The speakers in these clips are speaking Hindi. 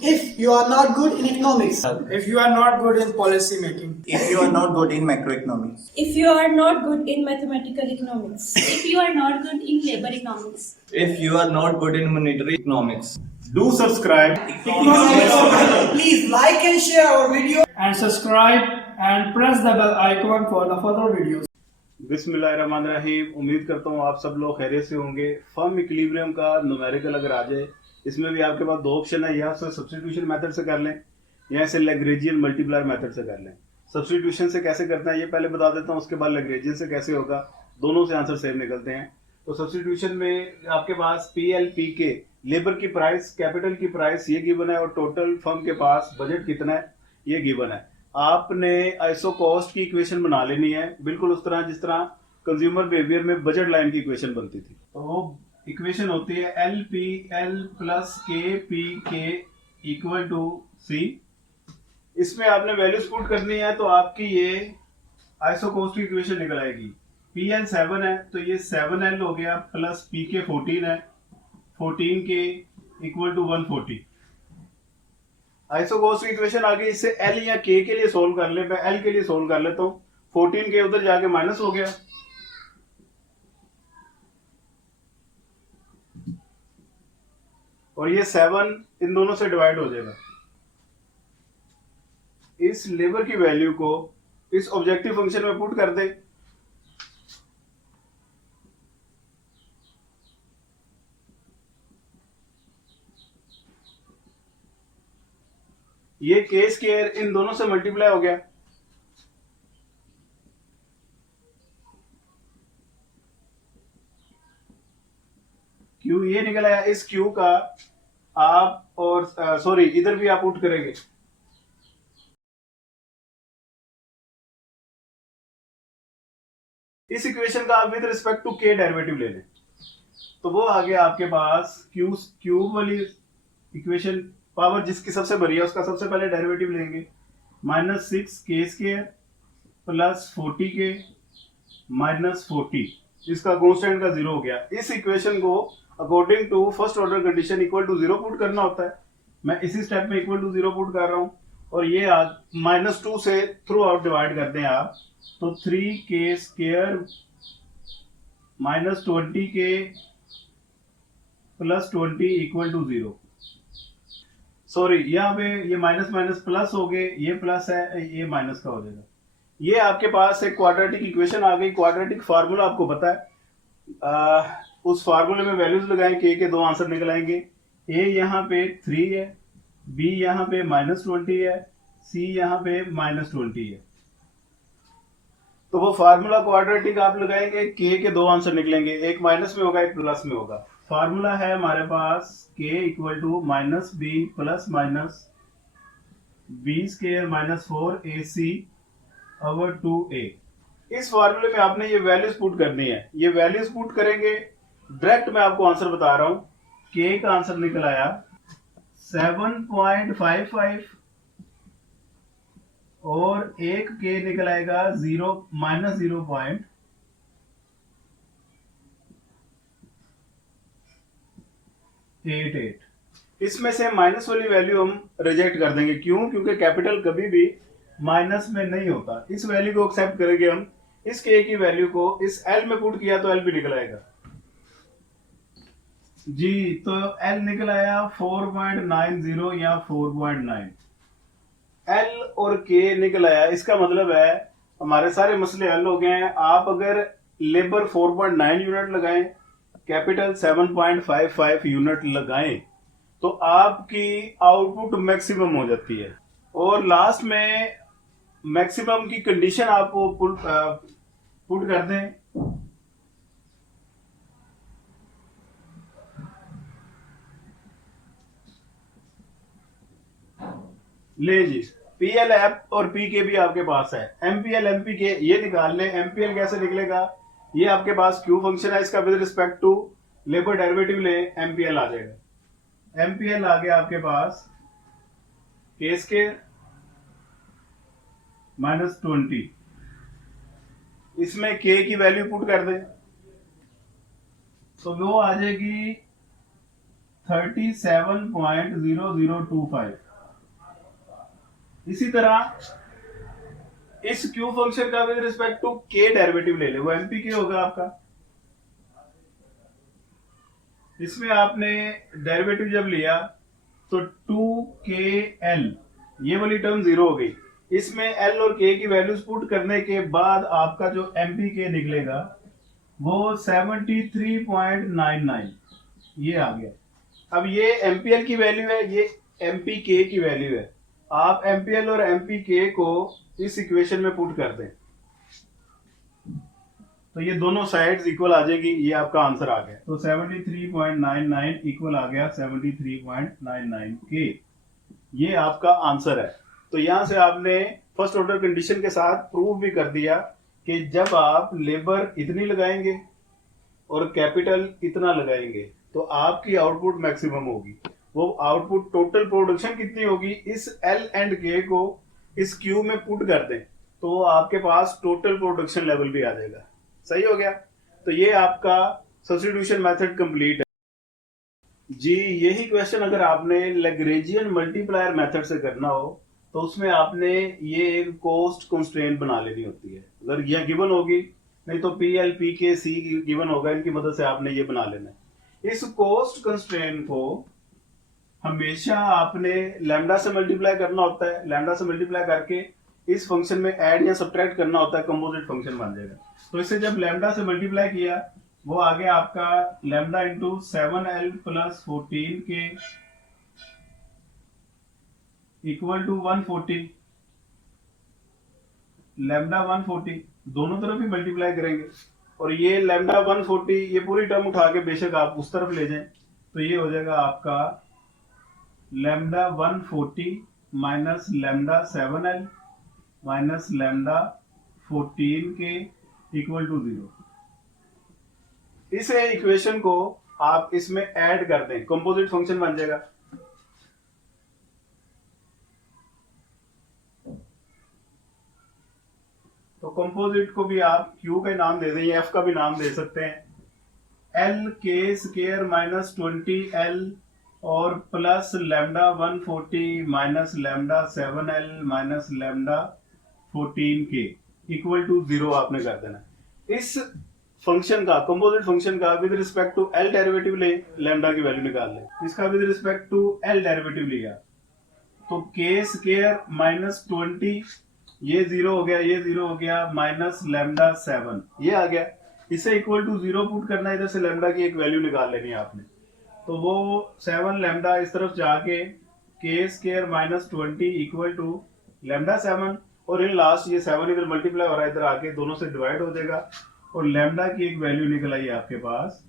if you are not good in economics, if you are not good in policy making, if you are not good in macroeconomics, if you are not good in mathematical economics, if you are not good in labor economics, if you are not good in monetary economics. Do subscribe. please like and share our video. and subscribe and press the bell icon for the further videos. बिस्मिल्लाहिर्रहमानिर्रहीम। उम्मीद करता हूँ आप सब लोग खैरियत से होंगे। फर्म इक्विलिब्रियम का न्यूमेरिकल अगर आ जाए, इसमें भी आपके पास दो ऑप्शन है, या इसे सब्स्टिट्यूशन मेथड से कर लें या इसे लैग्रेंजियन मल्टीप्लायर मेथड से कर लें। सब्स्टिट्यूशन से कैसे करते हैं ये पहले बता देता हूँ, उसके बाद लैग्रेंजियन से कैसे होगा, दोनों से आंसर सेम निकलते हैं। तो सब्स्टिट्यूशन में आपके पास पी एल पी के, लेबर की प्राइस, कैपिटल की प्राइस ये गिवन है, और टोटल फर्म के पास बजट कितना है ये गिवन है। आपने आइसो कॉस्ट की इक्वेशन बना लेनी है, बिल्कुल उस तरह जिस तरह कंज्यूमर बिहेवियर में बजट लाइन की इक्वेशन बनती थी। तो वो इक्वेशन होती है एल पी एल प्लस के पी के इक्वल टू सी। इसमें आपने वैल्यूज पुट करनी है, तो आपकी ये आइसो कॉस्ट की इक्वेशन निकल आएगी। पी एल 7 है तो ये 7L हो गया, प्लस पी के 14 है, 14 के इक्वल टू 140। आइसो कॉस्ट की इक्वेशन आ गई। इससे एल या के लिए सोल्व कर ले, मैं एल के लिए सोल्व कर लेता हूँ। 14 के उधर जाके माइनस हो गया, और ये 7 इन दोनों से डिवाइड हो जाएगा। इस लेबर की वैल्यू को इस ऑब्जेक्टिव फंक्शन में पुट कर दे। ये के स्क्वायर इन दोनों से मल्टीप्लाई हो गया, क्यू ये निकल आया। इस क्यू का आप और सॉरी इधर भी आप पुट करेंगे, इस इक्वेशन का आप विद रिस्पेक्ट टू के डेरिवेटिव ले लें, तो वो आ गया आपके पास क्यू क्यूब वाली इक्वेशन। पावर जिसकी सबसे बड़ी है उसका सबसे पहले डेरिवेटिव लेंगे, -6 के स्क्वायर प्लस 40 के माइनस 40, इसका कांस्टेंट का 0 हो गया। इस इक्वेशन को according to first order condition equal to 0 put करना होता है। मैं इसी स्टेप में इक्वल टू 0 पुट कर रहा हूं, और ये -2 से थ्रू आउट डिवाइड करते हैं आप, तो 3 के स्क्वायर -20 के प्लस 20 इक्वल टू 0। सॉरी यहाँ पे ये माइनस माइनस प्लस हो गए, ये प्लस है ये माइनस का हो जाएगा। ये आपके पास एक क्वाड्रेटिक इक्वेशन आ गई। क्वाड्रेटिक फार्मूला आपको पता है, उस फार्मूले में वैल्यूज लगाएं, के दो आंसर निकल आएंगे। ए यहाँ पे 3 है, बी यहाँ पे -20 है, सी यहाँ पे -20 है। तो वो फार्मूला क्वाड्रेटिक आप लगाएंगे, के दो आंसर निकलेंगे, एक माइनस में होगा एक प्लस में होगा। फार्मूला है हमारे पास के equal to minus B plus minus B square -4 AC over 2A। इस फार्मूले में आपने ये वैल्यूज पुट करनी है, ये वैल्यूज पुट करेंगे डायरेक्ट। मैं आपको आंसर बता रहा हूं, के का आंसर निकल आया 7.55 और एक के निकल आएगा -0.88। इसमें से माइनस वाली वैल्यू हम रिजेक्ट कर देंगे, क्यों? क्योंकि कैपिटल कभी भी माइनस में नहीं होता। इस वैल्यू को एक्सेप्ट करेंगे हम। इस के की वैल्यू को इस एल में पुट किया तो एल भी निकल आएगा जी। तो एल निकल आया 4.90 या 4.9। एल और के निकल आया, इसका मतलब है हमारे सारे मसले हल हो गए हैं। आप अगर लेबर 4.9 यूनिट लगाएं, कैपिटल 7.55 यूनिट लगाएं, तो आपकी आउटपुट मैक्सिमम हो जाती है। और लास्ट में मैक्सिमम की कंडीशन आपको पुट कर दें, ले जी। PLF और PK भी आपके पास है। MPL MPK ये निकाल लें। MPL कैसे निकलेगा? ये आपके पास Q फंक्शन है, इसका with respect to labour derivative ले, MPL आ जाएगा। MPL आ गया आपके पास के स्क्वायर -20, इसमें K की वैल्यू पुट कर दें तो वो आ जाएगी 37.0025। इसी तरह इस Q फंक्शन का with respect to K derivative ले ले, वो MPK होगा आपका। इसमें आपने डेरिवेटिव जब लिया तो 2KL ये वाली टर्म 0 हो गई। इसमें L और K की वैल्यूज पुट करने के बाद आपका जो MPK निकलेगा वो 73.99 ये आ गया। अब ये MPL की वैल्यू है, ये MPK की वैल्यू है। आप MPL और MPK को इस इक्वेशन में पुट कर दें तो ये दोनों साइड्स इक्वल आ जाएगी, ये आपका आंसर आ गया। तो 73.99 इक्वल आ गया 73.99 के, ये आपका आंसर है। तो यहां से आपने फर्स्ट ऑर्डर कंडीशन के साथ प्रूव भी कर दिया कि जब आप लेबर इतनी लगाएंगे और कैपिटल इतना लगाएंगे तो आपकी आउटपुट मैक्सिमम होगी। वो आउटपुट टोटल प्रोडक्शन कितनी होगी, इस L एंड K को इस Q में पुट कर दें तो आपके पास टोटल प्रोडक्शन लेवल भी आ जाएगा। सही हो गया। तो ये आपका सब्स्टिट्यूशन मेथड कंप्लीट है जी। यही क्वेश्चन अगर आपने लैग्रेंजियन मल्टीप्लायर मेथड से करना हो तो उसमें आपने ये एक कॉस्ट कंस्ट्रेंट बना लेनी होती है। अगर यह गिवन होगी, नहीं तो PL PK C गिवन होगा, इनकी मदद से आपने ये बना लेना है। इस कॉस्ट कंस्ट्रेंट को हमेशा आपने लैम्डा से मल्टीप्लाई करना होता है। लैम्डा से मल्टीप्लाई करके इस फंक्शन में ऐड या सब्ट्रैक्ट करना होता है, कंपोजिट फंक्शन बन जाएगा। तो इसे जब लैम्डा से मल्टीप्लाई किया वो आ गया आपका lambda into 7L plus 14K equal to 140। Lambda 140 दोनों तरफ ही मल्टीप्लाई करेंगे और ये लैम्डा 140 ये पूरी टर्म उठा के बेशक आप उस तरफ ले जाएं तो ये हो जाएगा आपका lambda 140 minus lambda 7L minus lambda 14K equal to 0। इस इक्वेशन को आप इसमें ऐड कर दें, कंपोजिट फंक्शन बन जाएगा। तो कंपोजिट को भी आप Q का नाम दे दें या F का भी नाम दे सकते हैं। LK स्क्वायर माइनस 20L और plus lambda 140 minus lambda 7L minus lambda 14K equal to 0 आपने कर देना। इस फंक्शन का, कंपोजिट फंक्शन का with respect to L derivative ले, लैम्डा की वैल्यू निकाल ले। इसका with respect to L derivative लिया तो K स्क्वायर माइनस 20 ये 0 हो गया, ये 0 हो गया, माइनस लैम्डा 7 ये आ गया। इसे इक्वल टू 0 पुट करना है, इधर से लैम्डा की एक वैल्यू निकाल लेनी है आपने। तो वो 7 लैम्डा इस तरफ जाके K square minus 20 equal to lambda 7 और इन लास्ट ये 7 इधर मल्टीप्लाई हो रहा है, इधर आके दोनों से डिवाइड हो जाएगा और लैम्डा की एक वैल्यू निकल आई आपके पास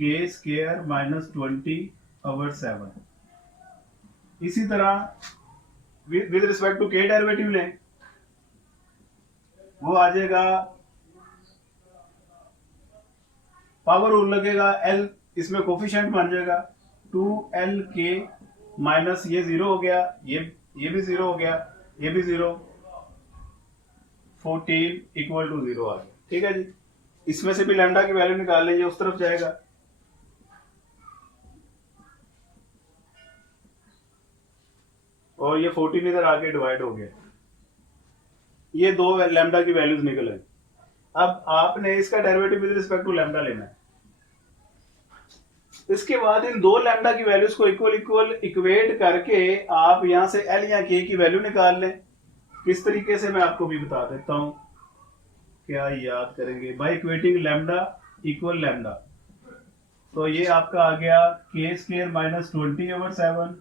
K स्क्वायर माइनस 20/7। इसी तरह with respect to K derivative लें, वो आ जाएगा पावर रूल लगेगा, L इसमें कोफिशिएंट बन जाएगा 2LK माइनस ये 0 हो गया, ये भी 0 हो गया, ये भी 0, 14 इक्वल टू 0 आ गया। ठीक है जी। इसमें से भी लैम्डा की वैल्यू निकाल लेंगे, उस तरफ जाएगा। और ये 14 इधर आके डिवाइड हो गया, ये दो लैम्डा की वैल्यूज निकल आई। अब आपने इसका derivative with respect to lambda लेना है। इसके बाद इन दो लैम्डा की वैल्यूज को इक्वल इक्वेट करके आप यहां से L या K की वैल्यू निकाल लें। किस तरीके से मैं आपको भी बता देता हूं, क्या याद करेंगे, by equating lambda equal lambda. तो ये आपका आ गया K स्क्वायर माइनस 20/7,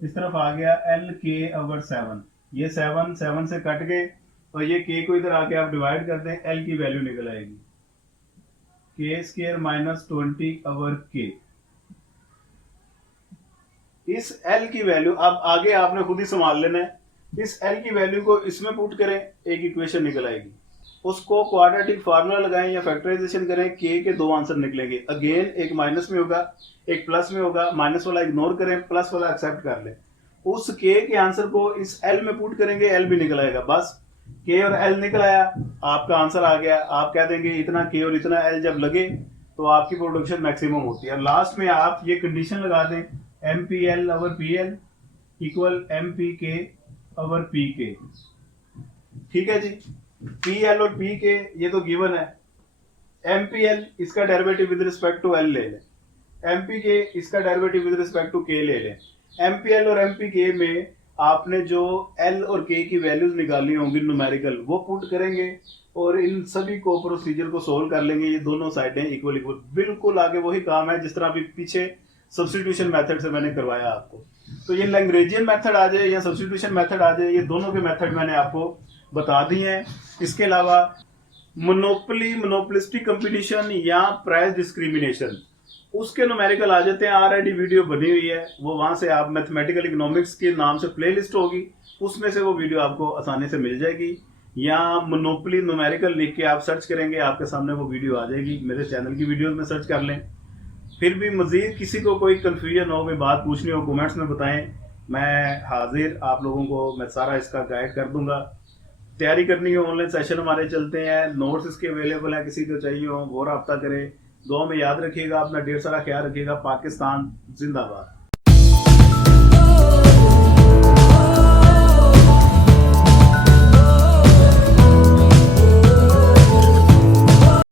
इस तरफ आ गया LK/7। ये 7 से कट गए और ये K को इधर आके आप डिवाइड कर दें, L की वैल्यू निकल आएगी K स्क्वायर माइनस 20/K। इस L की वैल्यू अब आगे आपने खुद ही संभाल लेना है। इस L की वैल्यू को इसमें पुट करें, एक इक्वेशन निकल आएगी। उसको क्वाड्रेटिक फार्मूला लगाएं या फैक्टराइजेशन करें, K के दो आंसर निकलेंगे। अगेन एक माइनस में होगा, एक प्लस में होगा। माइनस वाला इग्नोर करें, प्लस वाला एक्सेप्ट कर लें। उस K के आंसर को इस L में पुट करेंगे, L भी निकल आएगा। बस K और L निकल आया, आपका आंसर आ गया। आप कह देंगे इतना K और इतना L जब लगे तो आपकी प्रोडक्शन मैक्सिमम होती है। लास्ट में आप ये कंडीशन लगा दें MPL over PL equal MPK over PK। ठीक है जी, PL और PK ये तो गिवन है। MPL इसका derivative with respect to L ले लें, MPK इसका derivative with respect to K ले लें। MPL और MPK में आपने जो L और K की वैल्यूज निकालनी होंगी न्यूमेरिकल, वो पुट करेंगे और इन सभी को प्रोसीजर को सोल्व कर लेंगे। ये दोनों साइडें इक्वल इक्वल, बिल्कुल आगे वही काम है जिस तरह अभी पीछे सब्स्टिट्यूशन मेथड से मैंने करवाया आपको। तो ये लैग्रेंजियन मेथड आ जाए या सब्स्टिट्यूशन मेथड आ जाए, ये दोनों के मेथड मैंने आपको बता दिए हैं। इसके अलावा मोनोपोलिस्टिक कंपटीशन या प्राइस डिस्क्रिमिनेशन, उसके न्यूमेरिकल आ जाते हैं। ऑलरेडी वीडियो बनी हुई है, वो वहां से आप मैथमेटिकल इकोनॉमिक्स के नाम से प्लेलिस्ट होगी, उसमें से वो वीडियो आपको आसानी से मिल जाएगी। या मोनोपोली न्यूमेरिकल लिख के आप सर्च करेंगे, आपके सामने वो वीडियो आ जाएगी। मेरे चैनल की वीडियोस में सर्च कर लें। फिर भी मजीद किसी को कोई कंफ्यूजन हो, कोई बात पूछनी हो, कमेंट्स में बताएं, मैं हाजिर आप लोगों को मैं सारा इसका गाइड कर दूंगा। तैयारी करनी हो, ऑनलाइन सेशन हमारे चलते हैं, नोट्स इसके अवेलेबल हैं, किसी को चाहिए हो वो रब्ता करें। दुआ में याद रखिएगा, अपना ढेर सारा ख्याल रखिएगा। पाकिस्तान जिंदाबाद।